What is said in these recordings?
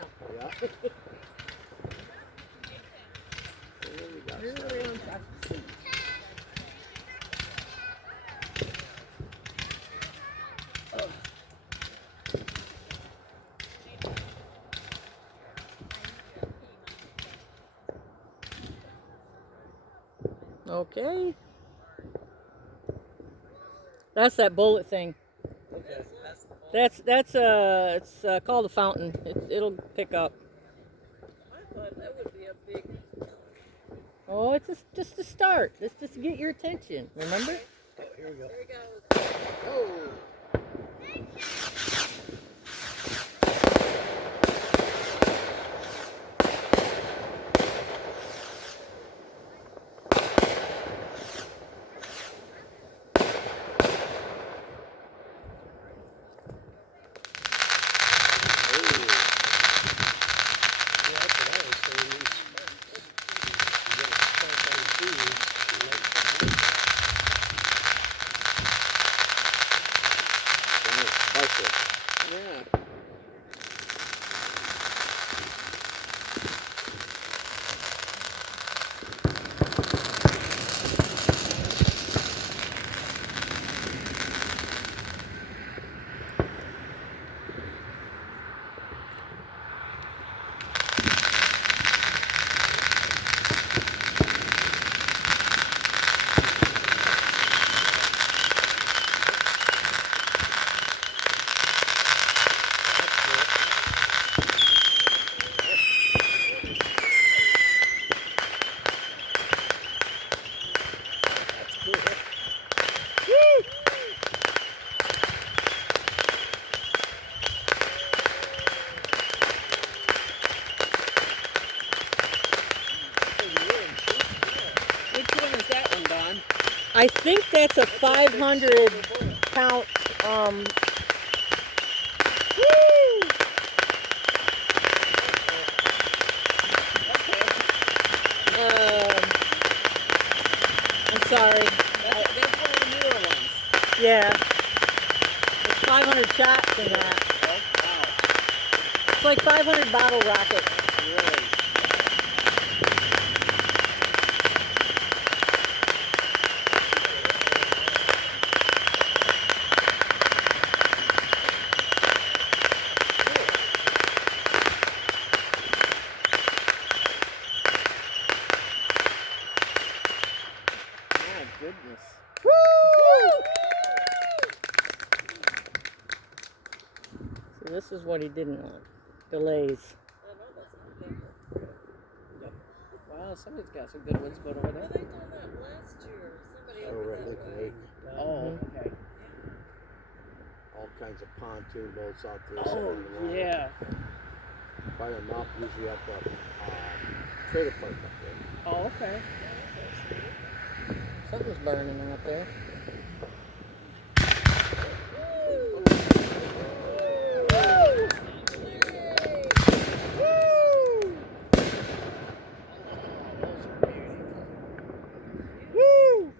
Yeah. Okay. That's that bullet thing. Okay. That's it's called a fountain. It'll pick up. I thought that would be a big. Oh, it's just a start. It's just to get your attention. Remember? Oh, here we go. There he goes. Oh. Yeah. Which one is that one, Don? I think that's a 500 count. Woo! I'm sorry. That's one of the newer ones. Yeah. It's 500 shots in that. Oh, wow. It's like 500 bottle rockets. Really? My goodness. Woo! So this is what he didn't want. Delays. I know that's not paper. Yep. Wow, somebody's got some good ones going over there. Well, they done that last year. Somebody Over over at that Lincoln way. Lake. Oh, okay. All kinds of pontoon boats out there. Oh, yeah. Buy them up usually at the trailer park up there. Oh, okay. Something's burning out there. Woo!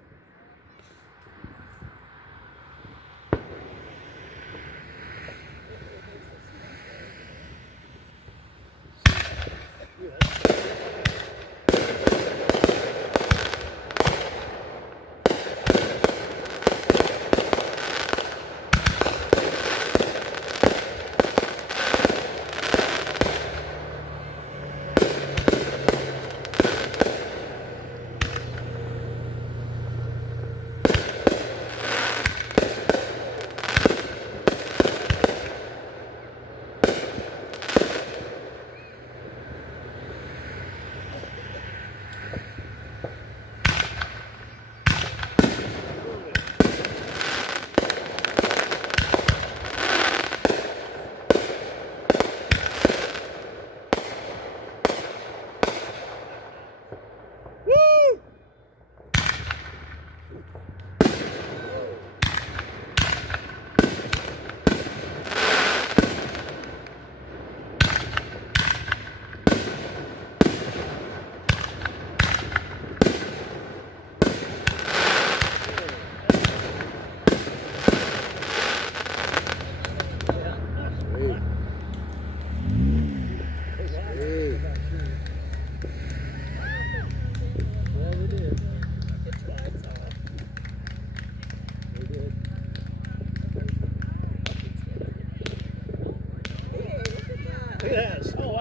Look at this. Oh, wow.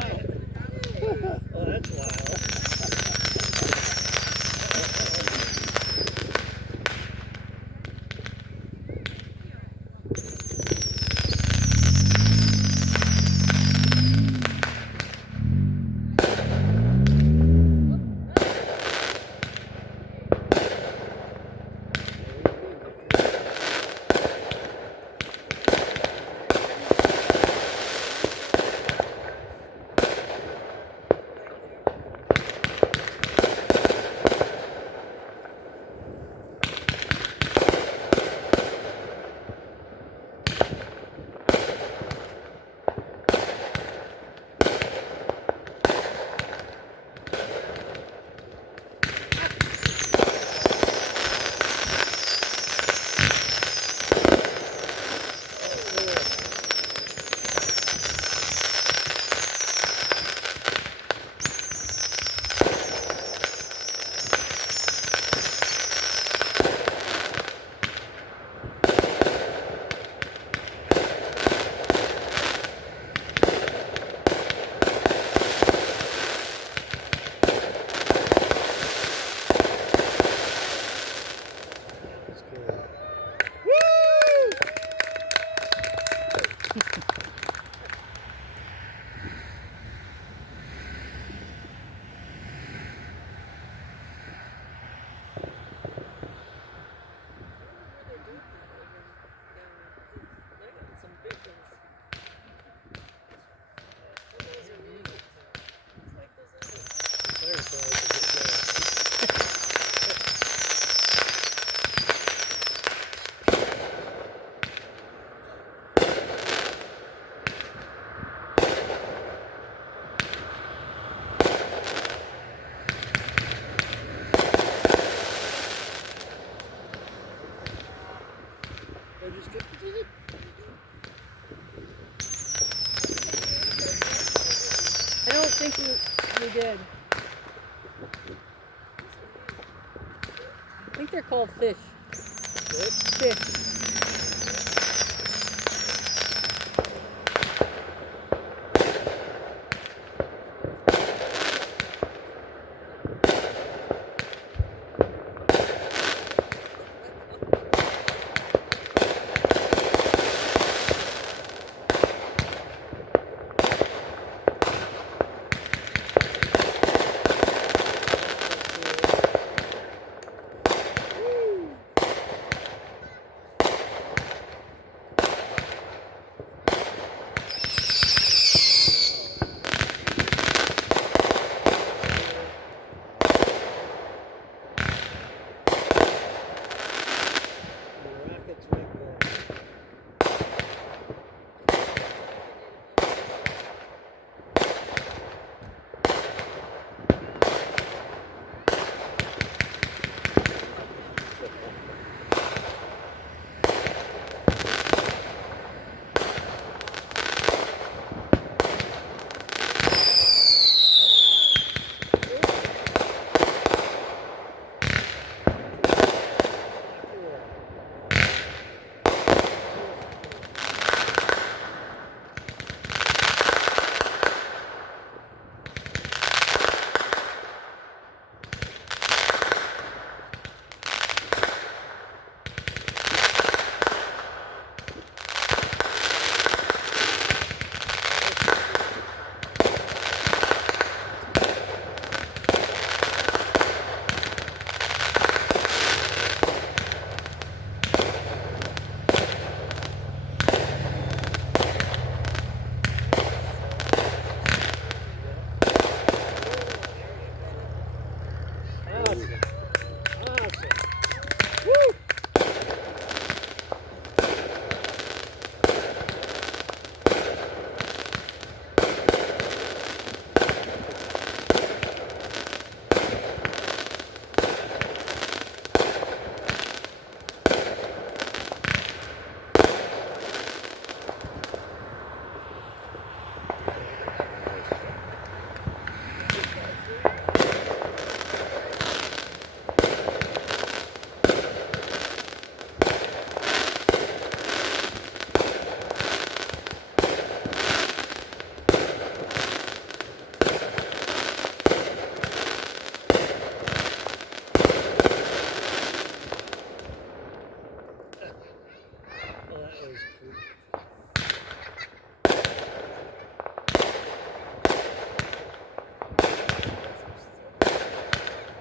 Oh, that's wild. That's cool. I don't think we did. I think they're called fish. Fish.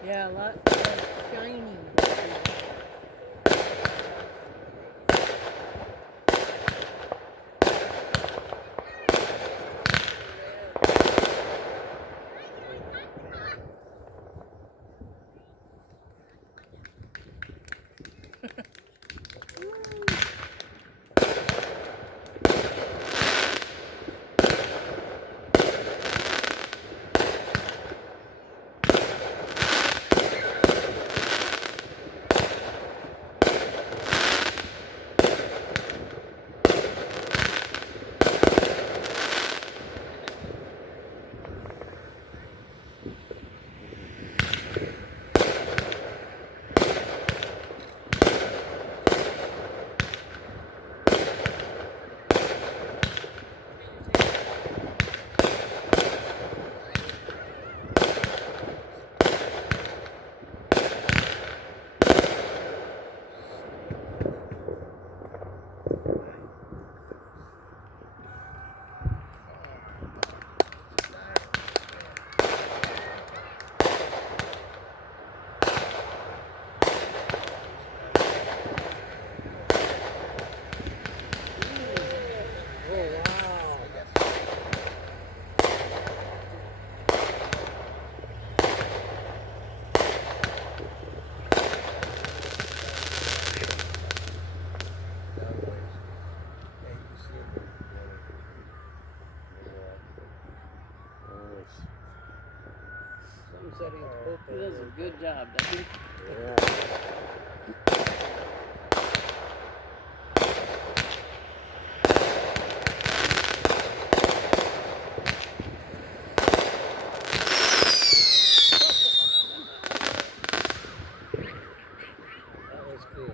Yeah, a lot shiny. Oh, wow. Someone said he does a good job, doesn't he? Yeah. That was cool.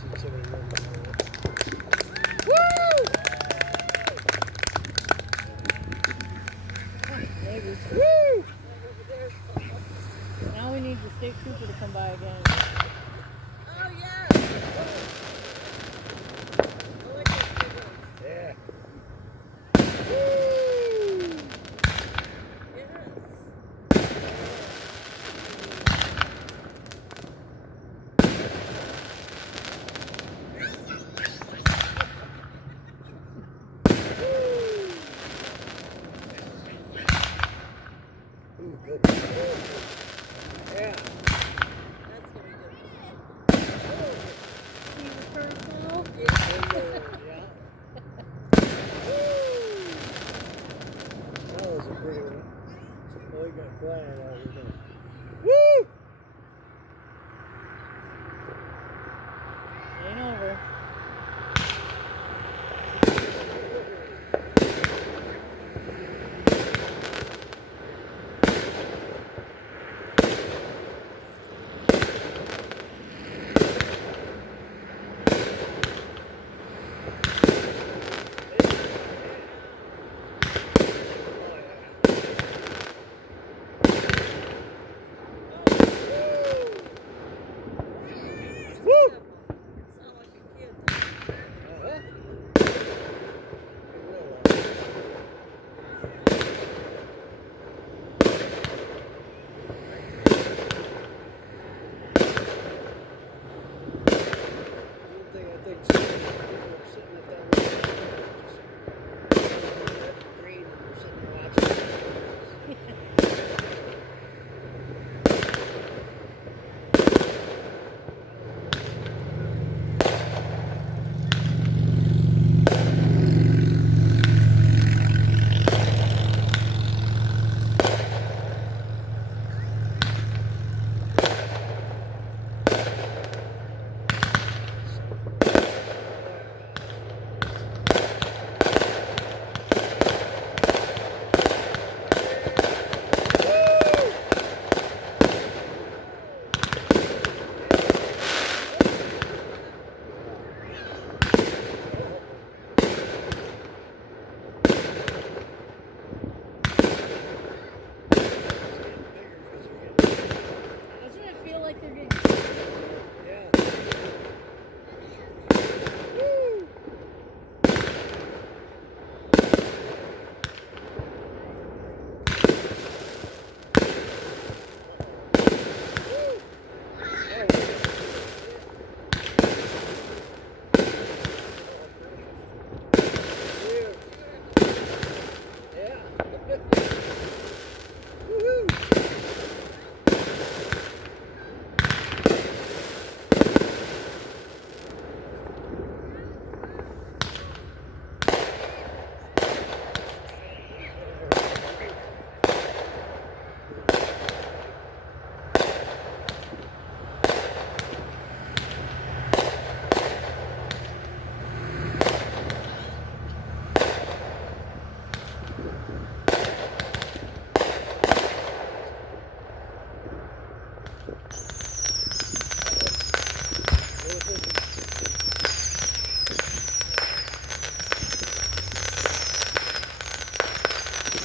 see somebody running around. Maybe. Woo! Now we need the state trooper to come by again. Oh, yeah. I like those big ones. Yeah. Yes. Ooh, good. Yeah. That's gonna be good. See the first now? Yeah. Yeah. That was a pretty one. Oh, we got quiet out here. Woo! Ain't over. Woo! Sound like a kid. Doesn't it feel like they're getting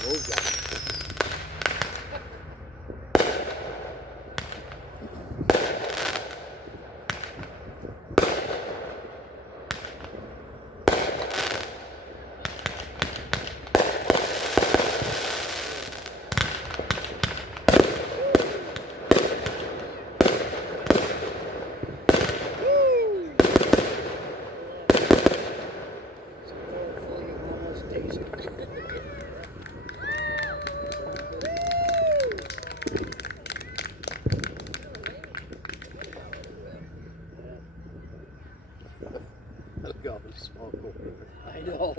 Those guys. Look at all the smoke over there. I know.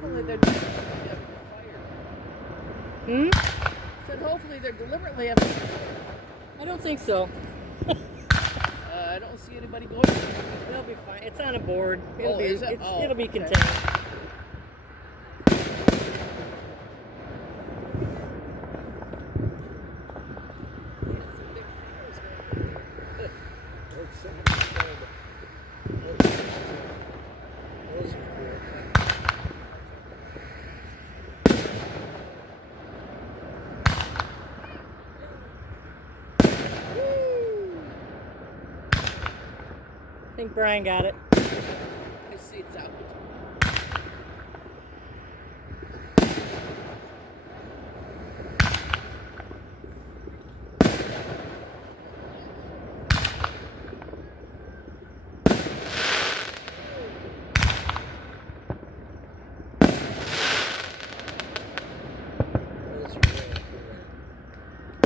Hopefully they're deliberately having a fire. Said hopefully they're deliberately having a fire. I don't think so. I don't see anybody going. They'll be fine. It's on a board. It'll Oh, be. is it? It's, Oh, it'll be okay. contained. There's something called- those are cool. I think Brian got it. I see it's out. Those are really cool.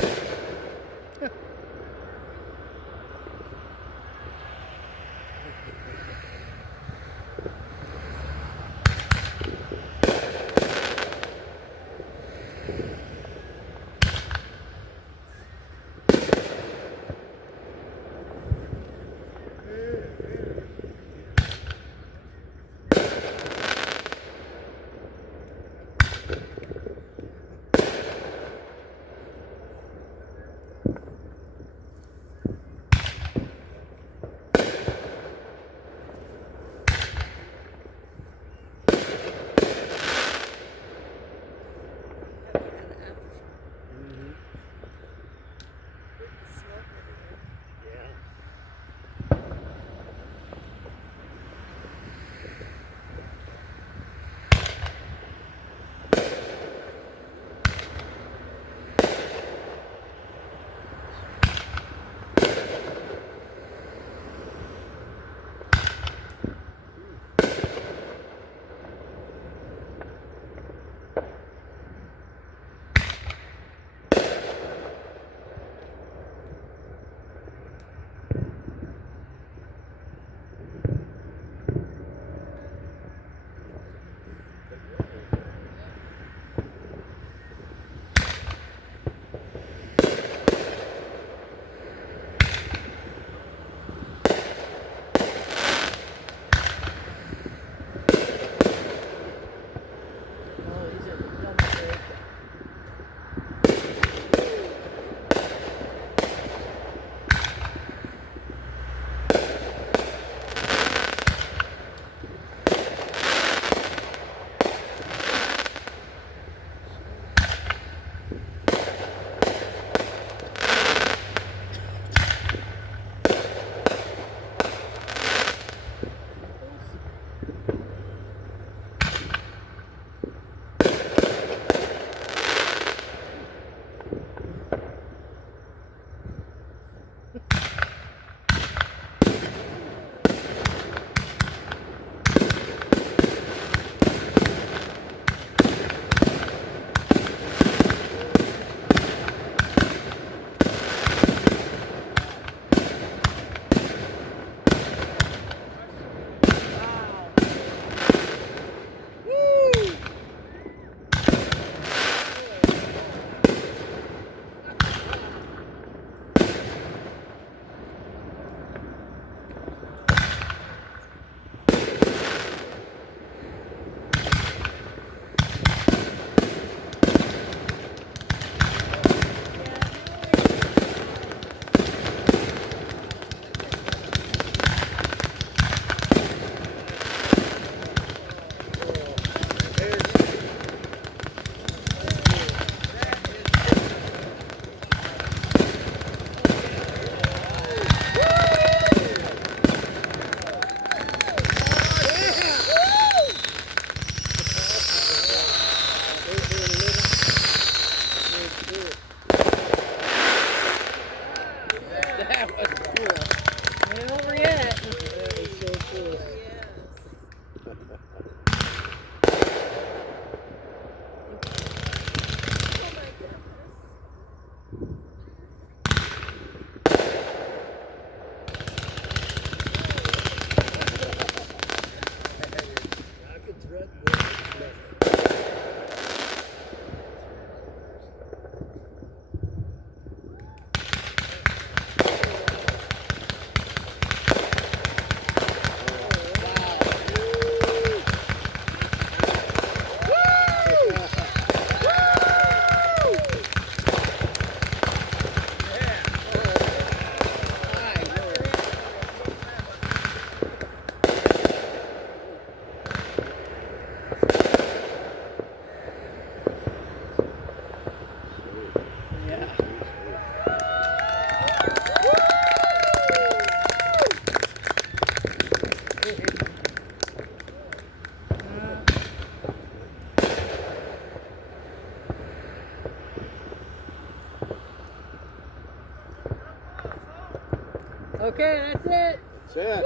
Okay, that's it. That's it.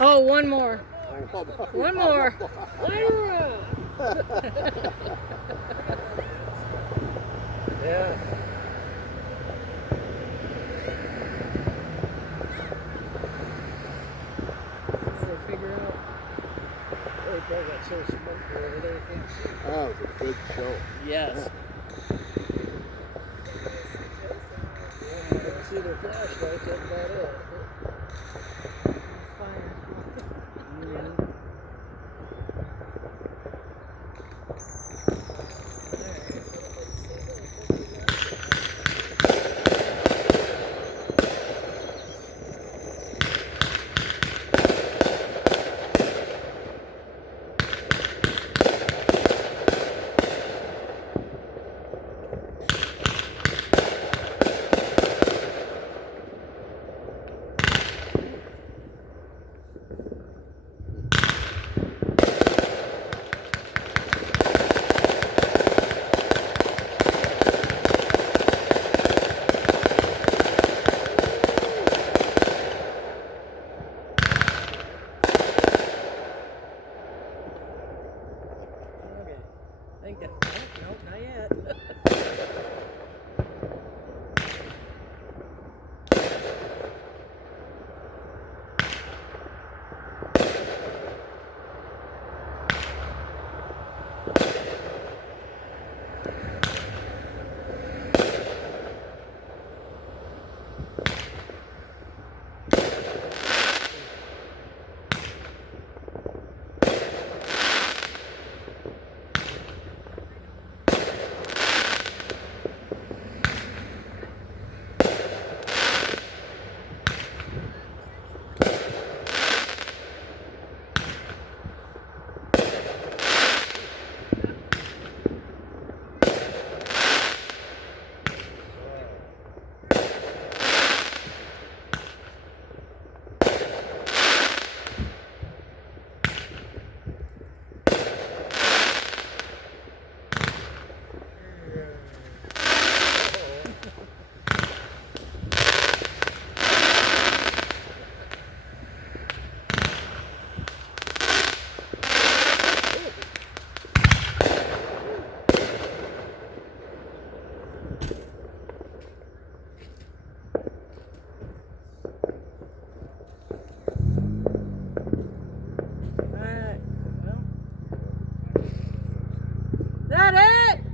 Oh, one more. One more. Yeah. Gotta figure out. Oh, he probably got so smoked over there, he can't see. That was a good show. Yes. I can see their flashlights, that's about it. Fire. Okay. I think that. Oh, no, not yet. Alright. Well. That it?